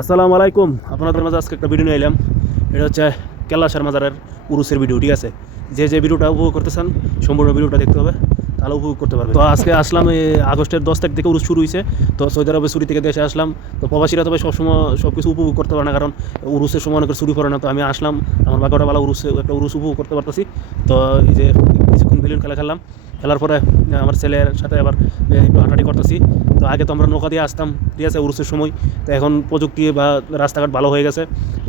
আসসালামু আলাইকুম। আপনাদের মাঝে আজকে একটা ভিডিও নিয়ে এলাম। এটা হচ্ছে কেলাসার মাজারের উরুসের ভিডিও, ঠিক আছে? যে ভিডিওটা উপভোগ করতেছেন সম্পূর্ণ ভিডিওটা দেখতে হবে, তাহলে উপভোগ করতে পারবেন। তো আজকে আসলাম এই আগস্টের 10 তারিখ থেকে উরুস শুরু হয়েছে। তো সৌদি আরবে ছুটি থেকে দেশে আসলাম। তো প্রবাসীরা তবে সবসময় সব কিছু উপভোগ করতে পারে না, কারণ উরুসের সময় অনেকের ছুটি পড়ে না। তো আমি আসলাম, আমার বাগোটা ভালো একটা উরুস উপভোগ করতে পারতেছি। তো এই যে কিছুক্ষণ বেলুন খেলা খেললাম, খেলার পরে আমার ছেলের সাথে আবার একটু হাঁটাহাঁটি করতেছি। তো আগে তো আমরা নৌকা দিয়ে আসতাম, ঠিক আছে, উরুসের সময়। তো এখন প্রযুক্তি বা রাস্তাঘাট ভালো হয়ে গেছে,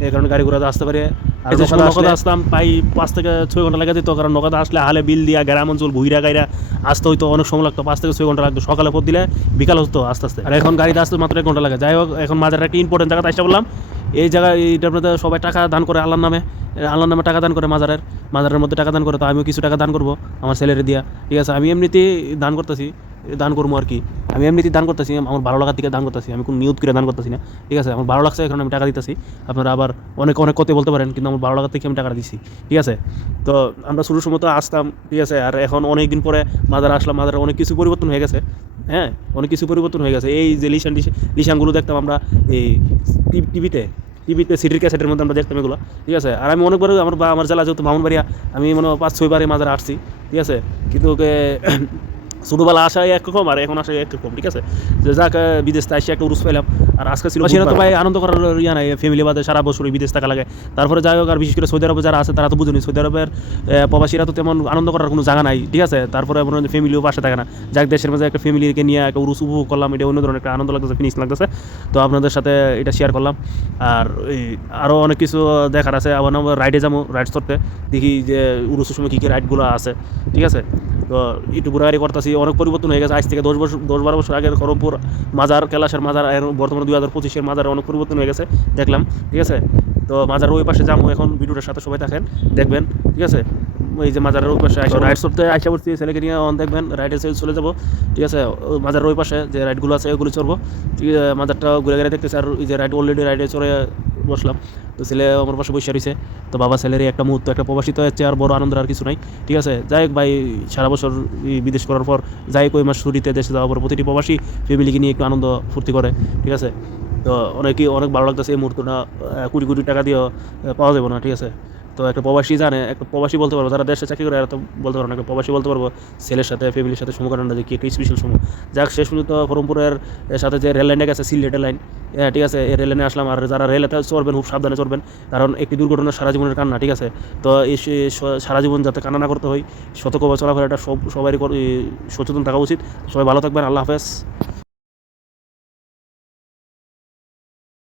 এই কারণে গাড়ি ঘোড়া আসতে পারে। আর নৌকাতে আসতাম প্রায় 5 থেকে 6 ঘন্টা লেগে যেত, কারণ নৌকাতে আসলে হালে বিল দিয়া গ্রাম অঞ্চল ঘুইরা গাইরা আসতে হইতো, অনেক সময় লাগতো। 5 থেকে 6 ঘন্টা লাগতো, সকালে পথ দিলে বিকাল হতো আস্তে আস্তে। আর এখন গাড়িতে আসতে মাত্র 1 ঘন্টা লাগে। যাই হোক, এখন মাঝের একটা ইম্পর্টেন্ট জায়গাতে আসতে বললাম। এই জায়গায় এইটার মধ্যে সবাই টাকা দান করে আল্লাহর নামে টাকা দান করে, মাজারের মধ্যে টাকা দান করে। তো আমিও কিছু টাকা দান করবো আমার ছেলের দিয়া, ঠিক আছে? আমি এমনিতেই দান করতেছি, দান করবো আর কি। আমি এমনিতেই দান করতেছি, আমার ভালো লাগার দিকে দান করতেছি, আমি কোনো নিয়ত করে দান করতেছি না, ঠিক আছে? আমার ভালো লাগছে এখন আমি টাকা দিতেছি। আপনারা আবার অনেক অনেক কথা বলতে পারেন, কিন্তু আমার ভালো লাগার থেকে আমি টাকাটা দিচ্ছি, ঠিক আছে? তো আমরা শুরুর সময় তো আসতাম, ঠিক আছে? আর এখন অনেক দিন পরে মাজারে আসলাম, মাজারে অনেক কিছু পরিবর্তন হয়ে গেছে। হ্যাঁ, অনেক কিছু পরিবর্তন হয়ে গেছে। এই যে লিশানগুলো দেখতাম আমরা এই টিভিতে সিটির ক্যাসেটের মধ্যে আমরা দেখতাম এগুলো, ঠিক আছে? আর আমি অনেকবার আমার জেলা যেহেতু মামুনবাড়িয়া, আমি মনে হয় 5-6 বারে মাজারে আসছি, ঠিক আছে? কিন্তু ছোটোবেলা আসায় একরকম আর এখন আসায় একরকম, ঠিক আছে? যে যাক, বিদেশ থেকে আসি একটা উরুস পেলাম। আর আজকে ছিল সেটা তো ভাই আনন্দ করার ইয়া নাই, ফ্যামিলি বাদে সারা বছরই বিদেশ থাকা লাগে। তারপরে যাই হোক, আর বিশেষ করে সৌদি আরবে যারা আছে তারা তো বুঝুনি, সৌদি আরবের প্রবাসীরা তো তেমন আনন্দ করার কোনো জায়গা নাই, ঠিক আছে? তারপরে ফ্যামিলিও পাশে থাকে না। যাক, দেশের মাঝে একটা ফ্যামিলিকে নিয়ে একটা উরুস উপভোগ করলাম, এটা অন্য ধরনের একটা আনন্দ লাগতেছে, ফিনিশ লাগতেছে। তো আপনাদের সাথে এটা শেয়ার করলাম। আর আরও অনেক কিছু দেখার আছে। আবার আমরা রাইডে যাবো, রাইডস করতে দেখি যে উরুসের সময় কী কী রাইডগুলো আছে, ঠিক আছে? তো একটু ঘোরাঘুরি করতেছি। অনেক পরিবর্তন হয়ে গেছে আজ থেকে 10-12 বছর আগের খড়মপুর মাজার, কেলাসের মাজার, আর বর্তমানে 2025-এর মাজার অনেক পরিবর্তন হয়ে গেছে দেখলাম, ঠিক আছে? তো মাজার ওই পাশে যাবো এখন, ভিডিওটার সাথে সবাই থাকেন, দেখবেন, ঠিক আছে? এই যে মাজারের ওই পাশে রাইড করতে আইসা পড়ছি, ছেলেকে নিয়ে দেখবেন রাইডে চলে যাবো, ঠিক আছে? মাজারের ওই পাশে যে রাইডগুলো আছে ওগুলো চড়বো, ঠিক আছে? মাজারটা ঘুরে ঘুরে দেখতেছে। আর এই যে রাইডে চড়ে বসলাম। তো ছেলে আমার পাশে বসে রয়েছে। তো বাবা ছেলেরই একটা মুহূর্ত, একটা প্রবাসিত হচ্ছে, আর বড় আনন্দের আর কিছু নাই, ঠিক আছে? যাই হোক ভাই, সারা বছর বিদেশ করার পর যাই ওই মাস ছুটিতে দেশে যাওয়ার পর প্রতিটি প্রবাসী ফ্যামিলিকে নিয়ে একটু আনন্দ ফুর্তি করে, ঠিক আছে? তো অনেক ভালো লাগতেছে এই মুহূর্তটা। কোটি কোটি টাকা দিয়েও পাওয়া যাবে না, ঠিক আছে? তো একটা প্রবাসী বলতে পারবো, যারা দেশে চাকরি করে এরা তো বলতে পারবো না, একটা প্রবাসী বলতে পারবো ছেলের সাথে ফ্যামিলির সাথে সময় কাটানোটা যে কি একটা স্পেশাল সময়। যাক, শেষ পর্যন্ত ফরমপুরের সাথে যে রেল লাইনে গেছে, সিলেটের লাইন, হ্যাঁ, ঠিক আছে? এই রেল লাইনে আসলাম। আর যারা রেলেতে চড়বেন খুব সাবধানে চড়বেন, কারণ একটি দুর্ঘটনা সারা জীবনের কান্না, ঠিক আছে? তো এই সারা জীবন যাতে কান্না না করতে হয়, সতর্কভাবে চলাফেরাটা সবারই সচেতন থাকা উচিত। সবাই ভালো থাকবেন, আল্লাহ হাফেজ।